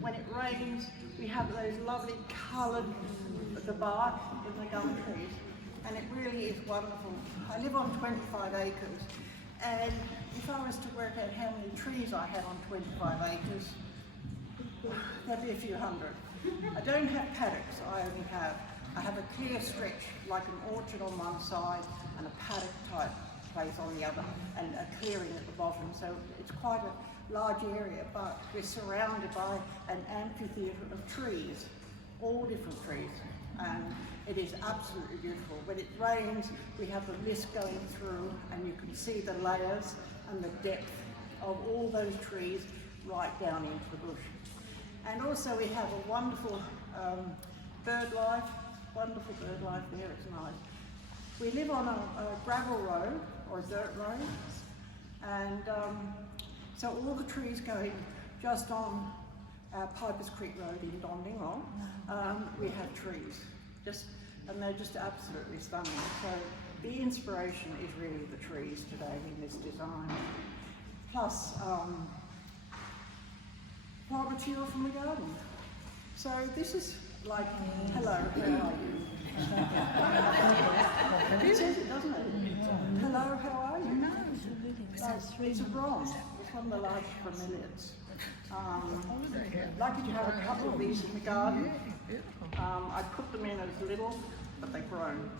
When it rains, we have those lovely coloured, the bark in the gum trees, and it really is wonderful. I live on 25 acres, and if I was to work out how many trees I had on 25 acres, there'd be a few hundred. I don't have paddocks, I have a clear stretch, like an orchard on one side and a paddock type place on the other, and a clearing at the bottom. So it's quite a large area, but we're surrounded by an amphitheatre of trees, all different trees, and it is absolutely beautiful. When it rains, we have the mist going through, and you can see the layers and the depth of all those trees right down into the bush. And also we have a wonderful bird life there, it's nice. We live on a gravel road, or a dirt road, and so all the trees going just on Pipers Creek Road in Dondingon, we have trees, and they're just absolutely stunning. So the inspiration is really the trees today in this design. Plus, plant material from the garden. So this is like, hello, how are you? It says it, doesn't it? Hello, how are you? No, it's a bronze. It's one of the largest bromeliads. Lucky to have a couple of these in the garden. I put them in as little, but they've grown.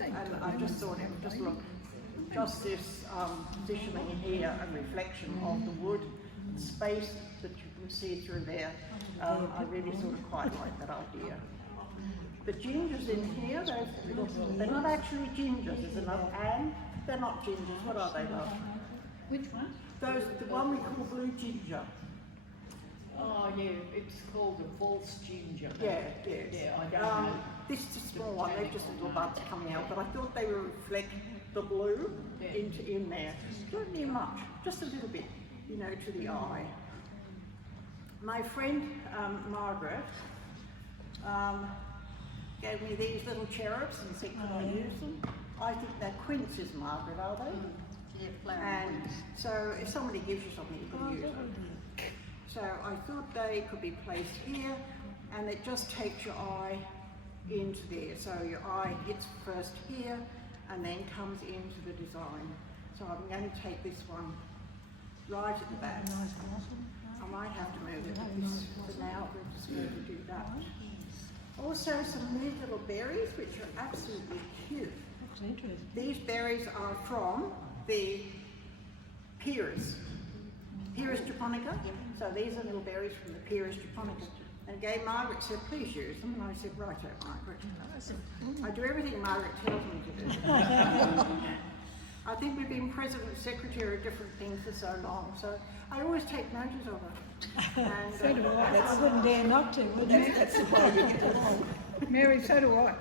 And I just thought, just look, just this positioning here and reflection of the wood, the space that you can see through there. I really sort of quite like that idea. The gingers in here, they're not actually gingers, there's another and they're not gingers. What are they, love? Which one? The one we call blue ginger. Oh yeah, it's called a false ginger. Yeah. Yeah, I don't know. This is a small one, they're just little buds coming out, but I thought they would reflect the blue in there. Don't need much, just a little bit, you know, to the eye. My friend Margaret gave me these little cherubs and said, can I use them? I think they're quinces, Margaret, are they? Yeah, and so if somebody gives you something, you can use them. So I thought they could be placed here, and it just takes your eye into there. So your eye hits first here, and then comes into the design. So I'm going to take this one right at the back. I might have to move it, but for now we're just going to do that. Also some neat little berries, which are absolutely cute. These berries are from the Pyrus japonica. So these are little berries from the Pyrus japonica. And again, Margaret said, please use them. And I said, right, Margaret. I do everything Margaret tells me to do. I think we've been president and secretary of different things for so long, so I always take notice of it. And, so do I. I wouldn't dare not to, would you? That's the way you get along. Mary, so do I.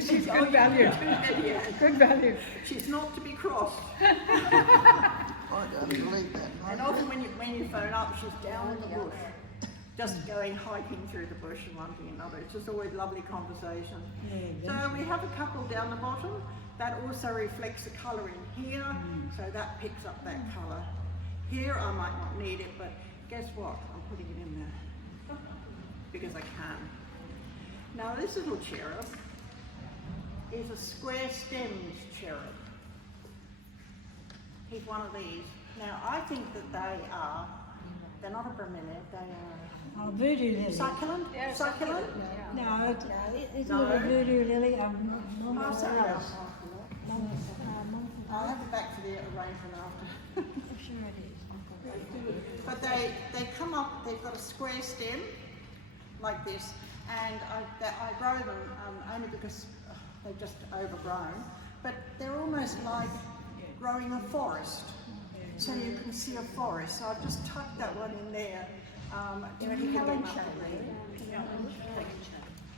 She's good value. Good value. She's not to be crossed. I don't believe that. And often when you phone up, she's down in the bush, just going hiking through the bush and one thing and another. It's just always lovely conversation. So we have a couple down the bottom. That also reflects the colour in here, so that picks up that colour. Here I might not need it, but guess what? I'm putting it in there because I can. Now this little cherub is a square stemmed cherub. He's one of these. Now I think that they're not a bromeliad, they are voodoo lily. succulent? Yeah, succulent? No, it's not a voodoo lily. Oh, sorry. I'll have it back to the arrangement after. Sure it is. But they come up, they've got a square stem like this, and I grow them only because they're just overgrown, but they're almost like growing a forest. So you can see a forest. So I've just tucked that one in there. You know, you can get up there.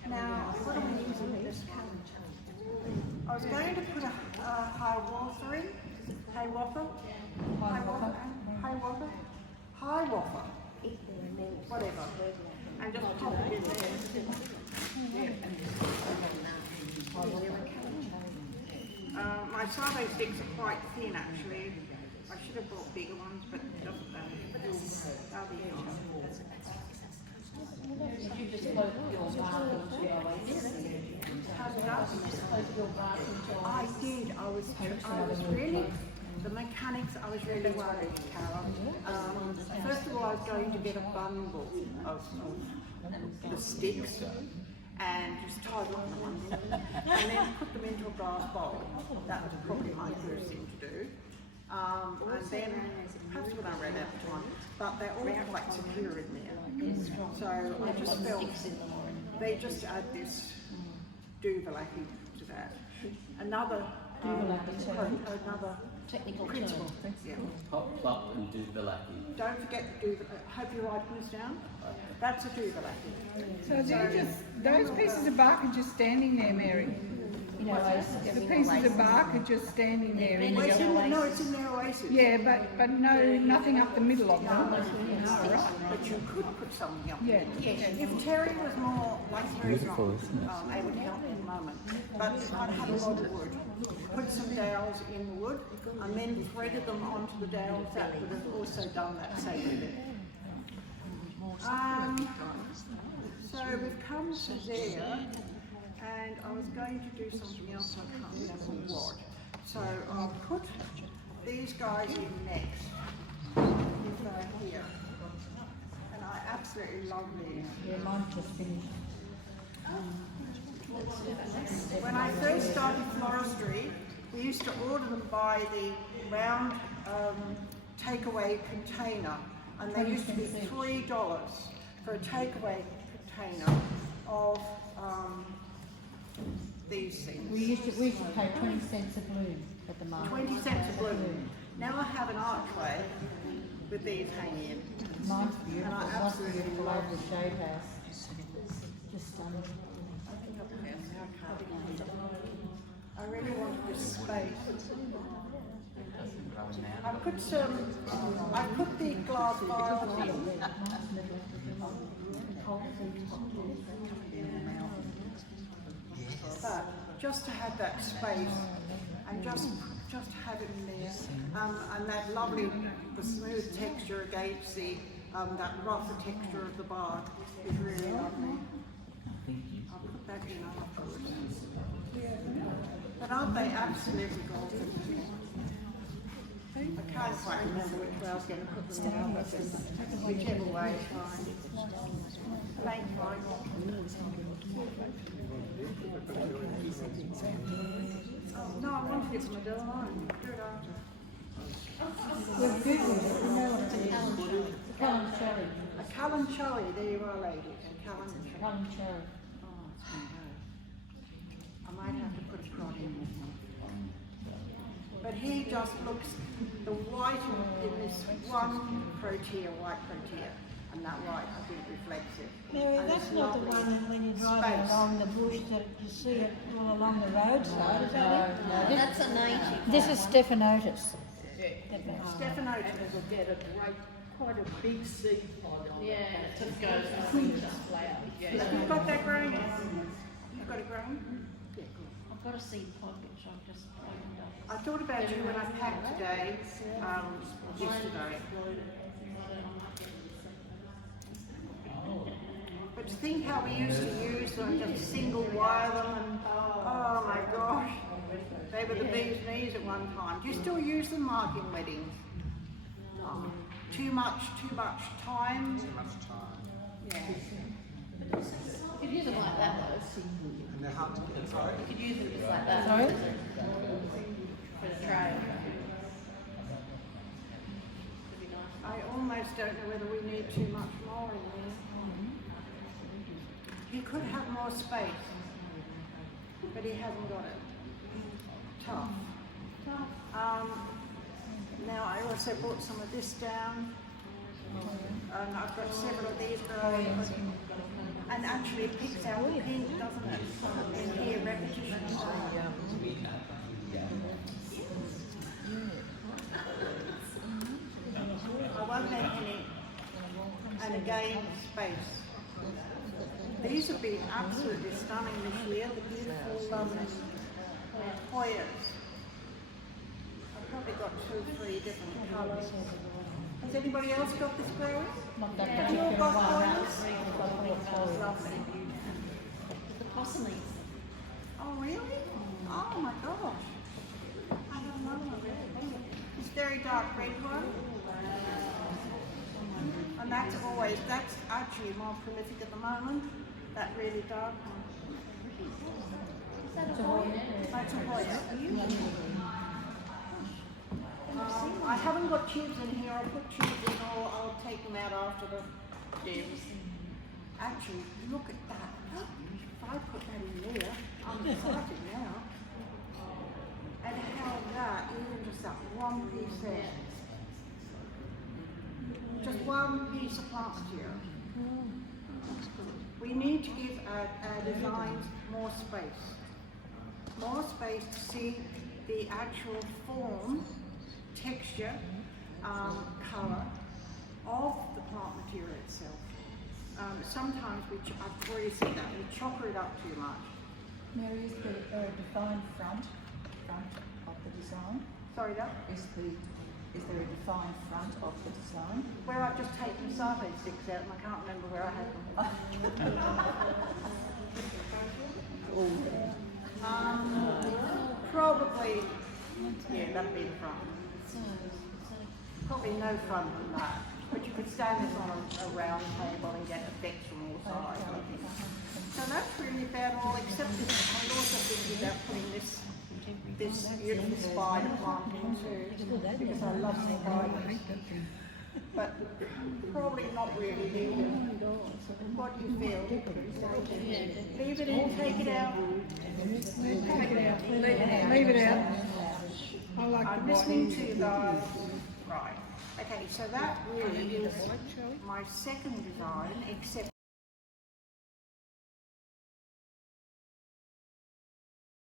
Now, what am I using this one? I was going to put a high waffer in, whatever, and just pop it in there. My sabo sticks are quite thin actually, I should have brought bigger ones, but it doesn't matter. They'll be here. Did you just float your bark into your oasis? How's it up? You just float your bark into your I oasis? did. I was really, the mechanics, I was really worried, Carol. First of all, I was going to get a bundle of the sticks and just tie them on and then put them into a glass bowl. That was probably my first thing to do. And then, perhaps when I read out the time, but they're all quite secure in there. So I just felt they just add this duvalaki to that. Another another Technical principle. term. Yeah. Hot plop and duvalaki. Don't forget to do. Hope you're writing this down. That's a duvalaki. So they're just, those pieces of bark are just standing there, Mary. You know, The pieces of bark are just standing there. In Well, the it's in, no, it's in their oasis. yeah, but no, nothing up the middle of them. Oh, right. But you could put something up. Yeah. If Terry was more like Terry's not able to help in a moment, but I'd have a lot of wood. Put some dowels in the wood and then threaded them onto the dowels. That would have also done that same bit. So we've come to there, and I was going to do something else. I can't remember what. So I'll put these guys in next. If they're here. And I absolutely love these. Yeah, mine's just finished. When I first started floristry, we used to order them by the round takeaway container, and they used to be $3 for a takeaway container of these things. We used to pay 20 cents a bloom at the moment. 20 cents a bloom. Now I have an archway with these hanging in. Mine's beautiful. And I Mine's absolutely beautiful love over the shade house. Just stunning. I really want this space. I put the glass vials in. But just to have that space and just have it in there, and that lovely, the smooth texture against the that rougher texture of the bark is really lovely. I'll put that in afterwards. But aren't they absolutely gorgeous? I can't quite remember which way I was going to put them on, but whichever way is fine. Thank you. No, I wanted it from a girl line. Do it after. We've Googled it. We know what it's a Cullen cherry. A Cullen cherry, there you are, lady. A Cullen cherry. Cullen cherry. Oh, it's going to go. I might have to put a prod in this one. But he just looks, the white in this one protea, white protea, and that white I think reflects it. Mary, And that's it's not the lovely. one that when you're driving Space. along the bush that you see it all along the roadside, is that it? No, That's a native. This is Stephanotis. Stephanotis. Get a great, quite a big seed pod on it. Yeah, and it just goes from the flower. Yeah. You've got that growing now? You've got it growing? I've got a seed pod which I've just opened up. I thought about you when I packed today, yesterday. But to think how we used to use them, just single wire them, and oh my gosh, they were the bee's knees at one time. Do you still use them, Mark, in weddings? Oh, too much time. Yeah. You could use them like that though. You could use them just like that. Sorry? For the tray. I almost don't know whether we need too much more in there. He could have more space, but he hasn't got it. Tough. Now I also brought some of this down, and I've got several of these growing. And actually it picks out the pink, doesn't it? And here repetition. I won't make any. And again, space. These have been absolutely stunning this year, the beautiful Hoyas. I probably got 2 or 3 different colours. Has anybody else got this growing? Not that Have you all particular got one, those? that's Lovely. the possum eats. Oh really? Oh my gosh. I don't know really. It's very dark red one. And that's actually more prolific at the moment. That really dark one. That's a Hoya. I haven't got tubes in here. I'll put tubes in or I'll take them out after the tubes. Actually, look at that. If I put that in there, I'm excited now. And how that, even just that one piece there. Just one piece of plant material. We need to give our designs more space. More space to see the actual form, texture, colour of the plant material itself. Sometimes I've already said that, we chopper it up too much. Mary, is there a defined front of the design? Sorry, Doug? Is there a defined front of the design? Where I've just taken the sartay sticks out and I can't remember where I had them. Probably, yeah, that'd be the front. Probably no front than that. But you could stand this on a round table and get effects from all sides. So that's really about all, except this, I was also thinking about putting this beautiful spider plant into, because I love spiders. But probably not really needed. What do you feel? Leave it in, take it out. Take it out. Leave it out. I like I'm the listening white. to you guys. Right. Okay, so that really is my second design, except